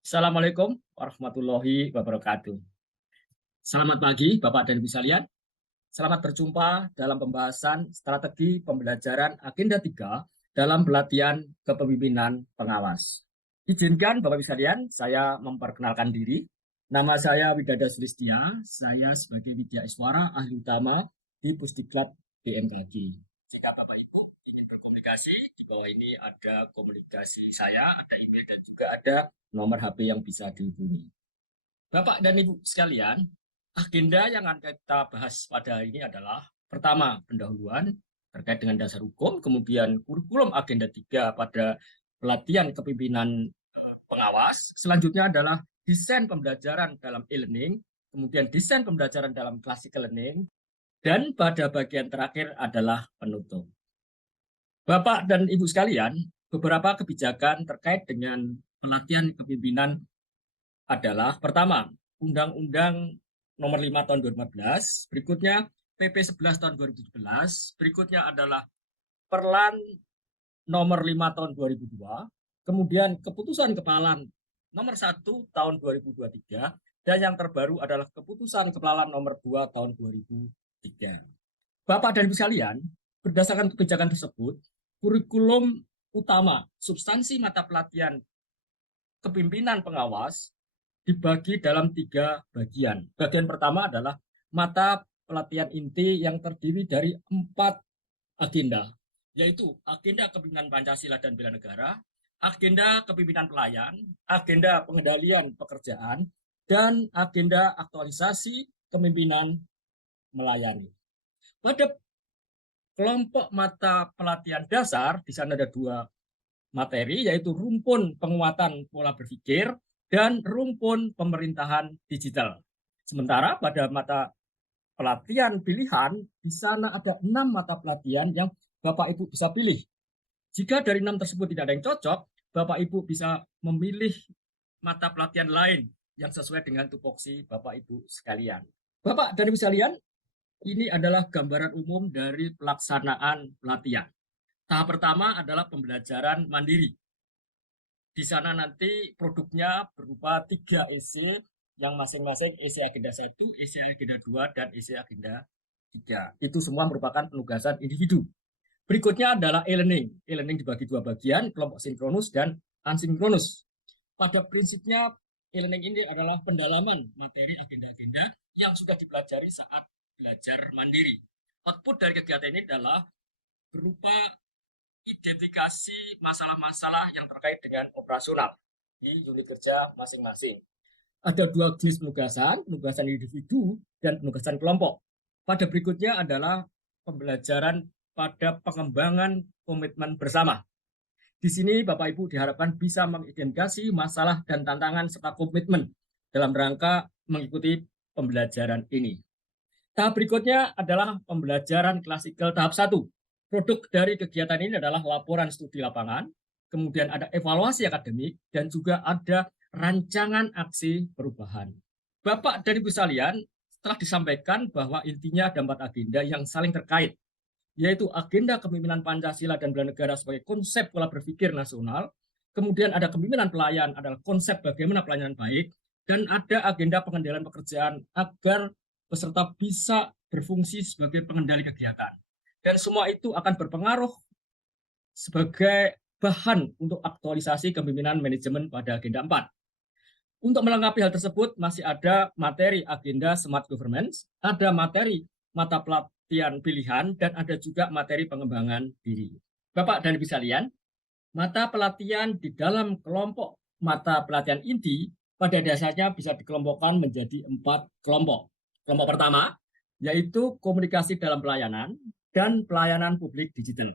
Assalamualaikum warahmatullahi wabarakatuh. Selamat pagi, Bapak dan Ibu sekalian. Selamat berjumpa dalam pembahasan strategi pembelajaran Agenda 3 dalam pelatihan kepemimpinan pengawas. Izinkan Bapak Ibu sekalian, saya memperkenalkan diri. Nama saya Widada Sulistia, saya sebagai Widya Iswara, ahli utama di Pusdiklat BMKG. Jika Bapak Ibu ingin berkomunikasi, di bawah ini ada komunikasi saya, ada email dan juga ada nomor HP yang bisa dihubungi. Bapak dan Ibu sekalian, agenda yang akan kita bahas pada hari ini adalah pertama, pendahuluan terkait dengan dasar hukum, kemudian kurikulum agenda 3 pada pelatihan kepemimpinan pengawas, selanjutnya adalah desain pembelajaran dalam e-learning, kemudian desain pembelajaran dalam classical learning, dan pada bagian terakhir adalah penutup. Bapak dan Ibu sekalian, beberapa kebijakan terkait dengan pelatihan kepemimpinan adalah pertama, Undang-Undang Nomor 5 Tahun 2015, berikutnya PP 11 Tahun 2017, berikutnya adalah Perlan Nomor 5 Tahun 2002, kemudian Keputusan Kepala Nomor 1 Tahun 2023, dan yang terbaru adalah Keputusan Kepala Nomor 2 Tahun 2003. Bapak dan Ibu sekalian, berdasarkan kebijakan tersebut, kurikulum utama substansi mata pelatihan kepemimpinan pengawas dibagi dalam 3 bagian. Bagian pertama adalah mata pelatihan inti yang terdiri dari 4 agenda, yaitu agenda kepemimpinan Pancasila dan bela negara, agenda kepemimpinan pelayan, agenda pengendalian pekerjaan, dan agenda aktualisasi kepemimpinan melayani. Pada kelompok mata pelatihan dasar, di sana ada 2 materi, yaitu rumpun penguatan pola berpikir dan rumpun pemerintahan digital. Sementara pada mata pelatihan pilihan, di sana ada 6 mata pelatihan yang Bapak Ibu bisa pilih. Jika dari 6 tersebut tidak ada yang cocok, Bapak Ibu bisa memilih mata pelatihan lain yang sesuai dengan tupoksi Bapak Ibu sekalian. Bapak dan Ibu sekalian, ini adalah gambaran umum dari pelaksanaan pelatihan. Tahap pertama adalah pembelajaran mandiri. Di sana nanti produknya berupa 3 esai yang masing-masing esai agenda 1, esai agenda 2, dan esai agenda 3. Itu semua merupakan penugasan individu. Berikutnya adalah e-learning. E-learning dibagi 2 bagian, kelompok sinkronus dan asinkronus. Pada prinsipnya, e-learning ini adalah pendalaman materi agenda-agenda yang sudah dipelajari saat belajar mandiri. Output dari kegiatan ini adalah berupa identifikasi masalah-masalah yang terkait dengan operasional di unit kerja masing-masing. Ada 2 jenis penugasan individu dan penugasan kelompok. Pada berikutnya adalah pembelajaran pada pengembangan komitmen bersama. Di sini Bapak Ibu diharapkan bisa mengidentifikasi masalah dan tantangan serta komitmen dalam rangka mengikuti pembelajaran ini. Tahap berikutnya adalah pembelajaran klasikal tahap 1. Produk dari kegiatan ini adalah laporan studi lapangan, kemudian ada evaluasi akademik, dan juga ada rancangan aksi perubahan. Bapak dan Ibu sekalian, setelah disampaikan bahwa intinya ada 4 agenda yang saling terkait, yaitu agenda kepemimpinan Pancasila dan bela negara sebagai konsep pola berpikir nasional, kemudian ada kepemimpinan pelayan adalah konsep bagaimana pelayanan baik, dan ada agenda pengendalian pekerjaan agar peserta bisa berfungsi sebagai pengendali kegiatan. Dan semua itu akan berpengaruh sebagai bahan untuk aktualisasi kepemimpinan manajemen pada agenda 4. Untuk melengkapi hal tersebut, masih ada materi agenda smart governance, ada materi mata pelatihan pilihan, dan ada juga materi pengembangan diri. Bapak dan Ibu sekalian, mata pelatihan di dalam kelompok mata pelatihan inti pada dasarnya bisa dikelompokkan menjadi 4 kelompok. Kelompok pertama yaitu komunikasi dalam pelayanan dan pelayanan publik digital.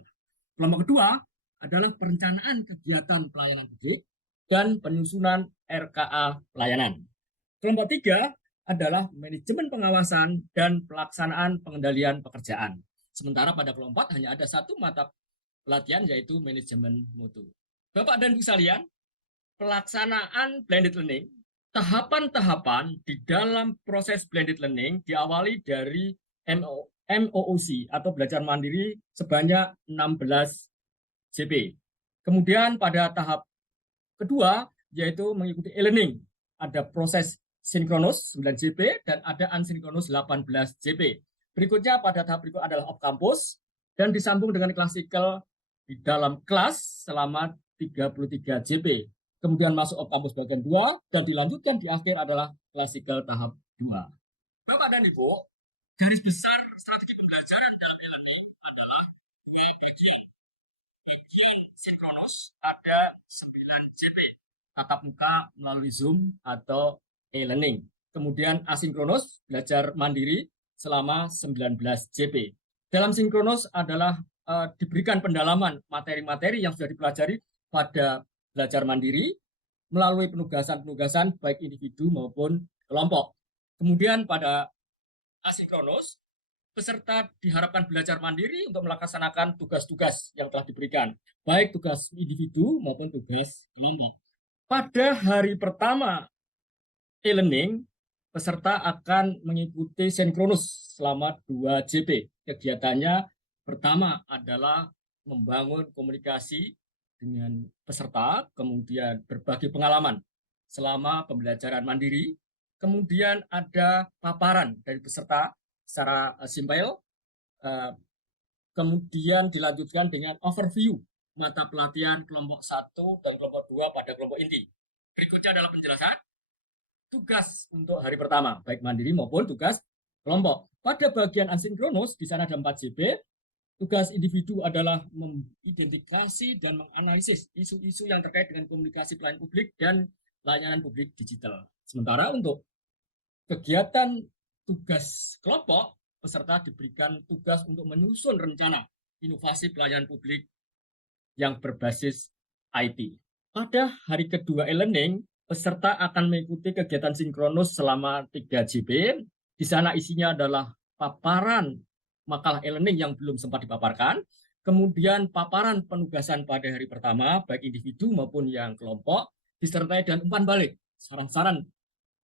Kelompok kedua adalah perencanaan kegiatan pelayanan publik dan penyusunan RKA pelayanan. Kelompok tiga adalah manajemen pengawasan dan pelaksanaan pengendalian pekerjaan. Sementara pada kelompok hanya ada 1 mata pelatihan yaitu manajemen mutu. Bapak dan Ibu sekalian, pelaksanaan blended learning, tahapan-tahapan di dalam proses blended learning diawali dari MOOC atau belajar mandiri sebanyak 16 JP. Kemudian pada tahap kedua yaitu mengikuti e-learning. Ada proses sinkronus 9 JP dan ada asinkronus 18 JP. Berikutnya pada tahap berikut adalah off campus dan disambung dengan klasikal di dalam kelas selama 33 JP. Kemudian masuk off campus bagian 2 dan dilanjutkan di akhir adalah klasikal tahap 2. Bapak dan Ibu, garis besar strategi pembelajaran dalam e-learning adalah bagian sinkronus ada 9 JP, tatap muka melalui Zoom atau e-learning. Kemudian asinkronus, belajar mandiri selama 19 JP. Dalam sinkronus adalah diberikan pendalaman materi-materi yang sudah dipelajari pada belajar mandiri melalui penugasan-penugasan baik individu maupun kelompok. Kemudian pada asinkronus, peserta diharapkan belajar mandiri untuk melaksanakan tugas-tugas yang telah diberikan, baik tugas individu maupun tugas kelompok. Pada hari pertama e-learning, peserta akan mengikuti sinkronus selama 2 JP. Kegiatannya pertama adalah membangun komunikasi dengan peserta, kemudian berbagi pengalaman selama pembelajaran mandiri, kemudian ada paparan dari peserta secara simpel, kemudian dilanjutkan dengan overview mata pelatihan kelompok 1 dan kelompok 2 pada kelompok inti. Berikutnya adalah penjelasan tugas untuk hari pertama, baik mandiri maupun tugas kelompok. Pada bagian asinkronus, di sana ada 4 JP. Tugas individu adalah mengidentifikasi dan menganalisis isu-isu yang terkait dengan komunikasi pelayanan publik dan layanan publik digital. Sementara untuk kegiatan tugas kelompok, peserta diberikan tugas untuk menyusun rencana inovasi pelayanan publik yang berbasis IT. Pada hari kedua e-learning, peserta akan mengikuti kegiatan sinkronus selama 3 JP. Di sana isinya adalah paparan makalah e-learning yang belum sempat dipaparkan, kemudian paparan penugasan pada hari pertama, baik individu maupun yang kelompok, disertai dengan umpan balik, saran-saran,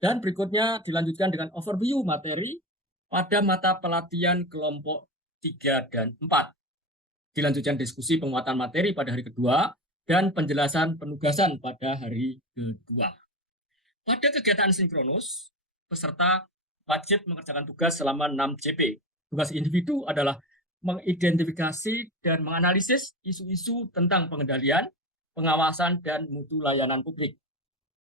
dan berikutnya dilanjutkan dengan overview materi pada mata pelatihan kelompok 3 dan 4. Dilanjutkan diskusi penguatan materi pada hari kedua, dan penjelasan penugasan pada hari kedua. Pada kegiatan sinkronus, peserta wajib mengerjakan tugas selama 6 JP. Tugas individu adalah mengidentifikasi dan menganalisis isu-isu tentang pengendalian, pengawasan, dan mutu layanan publik.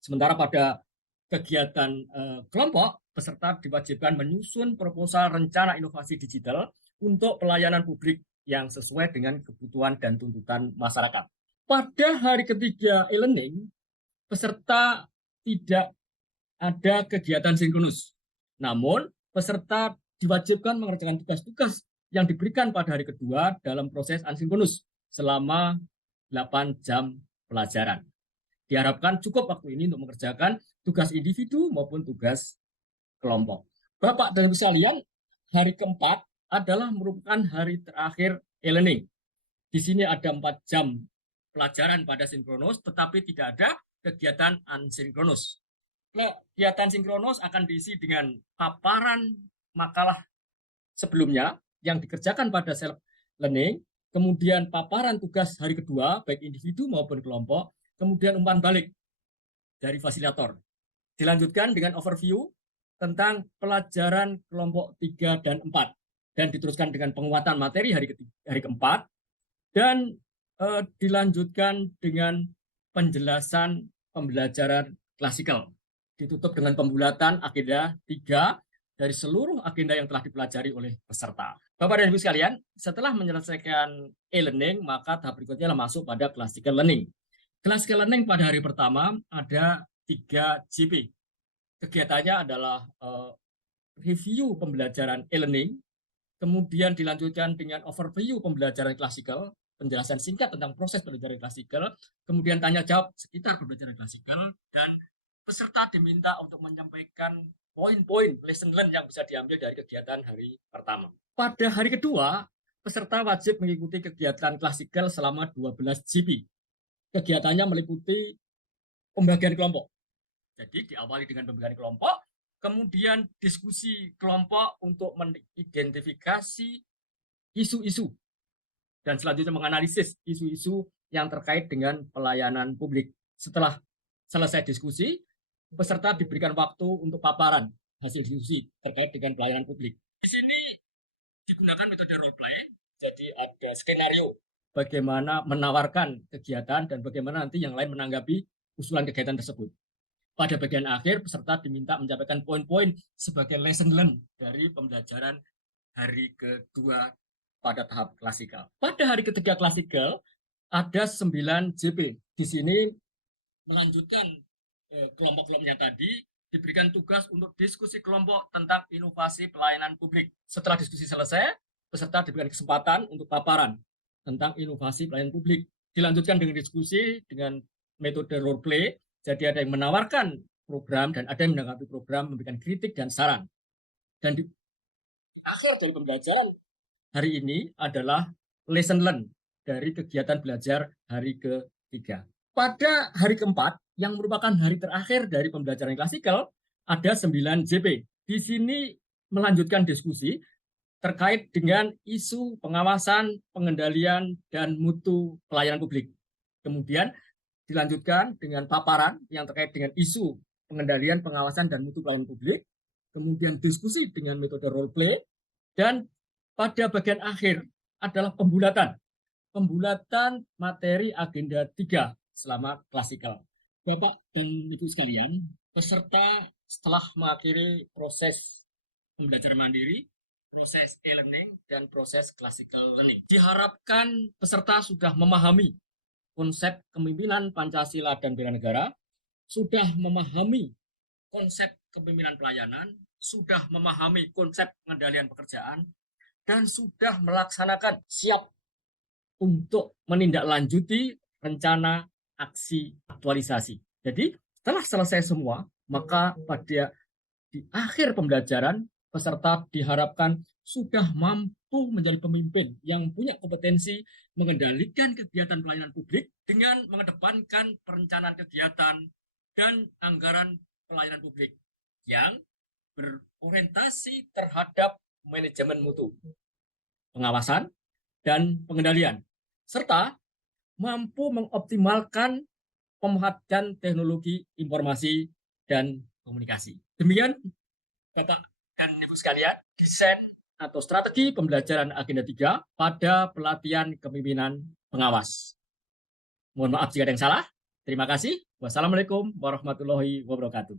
Sementara pada kegiatan kelompok, peserta diwajibkan menyusun proposal rencana inovasi digital untuk pelayanan publik yang sesuai dengan kebutuhan dan tuntutan masyarakat. Pada hari ketiga e-learning, peserta tidak ada kegiatan sinkronus. Namun, peserta diwajibkan mengerjakan tugas-tugas yang diberikan pada hari kedua dalam proses asinkronus selama 8 jam pelajaran. Diharapkan cukup waktu ini untuk mengerjakan tugas individu maupun tugas kelompok. Bapak dan Ibu sekalian, hari keempat adalah merupakan hari terakhir e-learning. Di sini ada 4 jam pelajaran pada sinkronus, tetapi tidak ada kegiatan asinkronus. Kegiatan sinkronus akan diisi dengan paparan makalah sebelumnya yang dikerjakan pada self learning, kemudian paparan tugas hari kedua, baik individu maupun kelompok, kemudian umpan balik dari fasilitator. Dilanjutkan dengan overview tentang pelajaran kelompok 3 dan 4, dan diteruskan dengan penguatan materi hari keempat, dan dilanjutkan dengan penjelasan pembelajaran klasikal. Ditutup dengan pembulatan agenda 3 dari seluruh agenda yang telah dipelajari oleh peserta. Bapak dan Ibu sekalian, setelah menyelesaikan e-learning, maka tahap berikutnya masuk pada classical learning. Classical learning pada hari pertama ada 3 JP. Kegiatannya adalah review pembelajaran e-learning, kemudian dilanjutkan dengan overview pembelajaran klasikal, penjelasan singkat tentang proses pembelajaran klasikal, kemudian tanya jawab sekitar pembelajaran klasikal, dan peserta diminta untuk menyampaikan poin-poin lesson learn yang bisa diambil dari kegiatan hari pertama. Pada hari kedua, peserta wajib mengikuti kegiatan klasikal selama 12 JP. Kegiatannya meliputi pembagian kelompok. Jadi diawali dengan pembagian kelompok, kemudian diskusi kelompok untuk mengidentifikasi isu-isu, dan selanjutnya menganalisis isu-isu yang terkait dengan pelayanan publik. Setelah selesai diskusi, peserta diberikan waktu untuk paparan hasil diskusi terkait dengan pelayanan publik. Di sini digunakan metode role play, jadi ada skenario bagaimana menawarkan kegiatan dan bagaimana nanti yang lain menanggapi usulan kegiatan tersebut. Pada bagian akhir, peserta diminta menyampaikan poin-poin sebagai lesson learned dari pembelajaran hari kedua pada tahap klasikal. Pada hari ketiga klasikal, ada 9 JP. Di sini melanjutkan kelompok-kelompoknya tadi, diberikan tugas untuk diskusi kelompok tentang inovasi pelayanan publik. Setelah diskusi selesai, peserta diberikan kesempatan untuk paparan tentang inovasi pelayanan publik. Dilanjutkan dengan diskusi dengan metode role play. Jadi ada yang menawarkan program dan ada yang menanggapi program, memberikan kritik dan saran. Dan di akhir dari pembelajaran hari ini adalah lesson learned dari kegiatan belajar hari ketiga. Pada hari keempat, yang merupakan hari terakhir dari pembelajaran klasikal, ada 9 JP. Di sini melanjutkan diskusi terkait dengan isu pengawasan, pengendalian, dan mutu pelayanan publik. Kemudian dilanjutkan dengan paparan yang terkait dengan isu pengendalian, pengawasan, dan mutu pelayanan publik. Kemudian diskusi dengan metode role play. Dan pada bagian akhir adalah pembulatan materi agenda 3 selama klasikal. Bapak dan Ibu sekalian, peserta setelah mengakhiri proses pembelajaran mandiri, proses e-learning, dan proses classical learning, diharapkan peserta sudah memahami konsep kepemimpinan Pancasila dan bela negara, sudah memahami konsep kepemimpinan pelayanan, sudah memahami konsep pengendalian pekerjaan, dan sudah melaksanakan siap untuk menindaklanjuti rencana aksi aktualisasi. Jadi setelah selesai semua, maka pada di akhir pembelajaran, peserta diharapkan sudah mampu menjadi pemimpin yang punya kompetensi mengendalikan kegiatan pelayanan publik dengan mengedepankan perencanaan kegiatan dan anggaran pelayanan publik yang berorientasi terhadap manajemen mutu, pengawasan, dan pengendalian, serta mampu mengoptimalkan pemanfaatan teknologi informasi dan komunikasi. Demikian, Bapak dan Ibu sekalian, desain atau strategi pembelajaran agenda 3 pada pelatihan kepemimpinan pengawas. Mohon maaf jika ada yang salah. Terima kasih. Wassalamualaikum warahmatullahi wabarakatuh.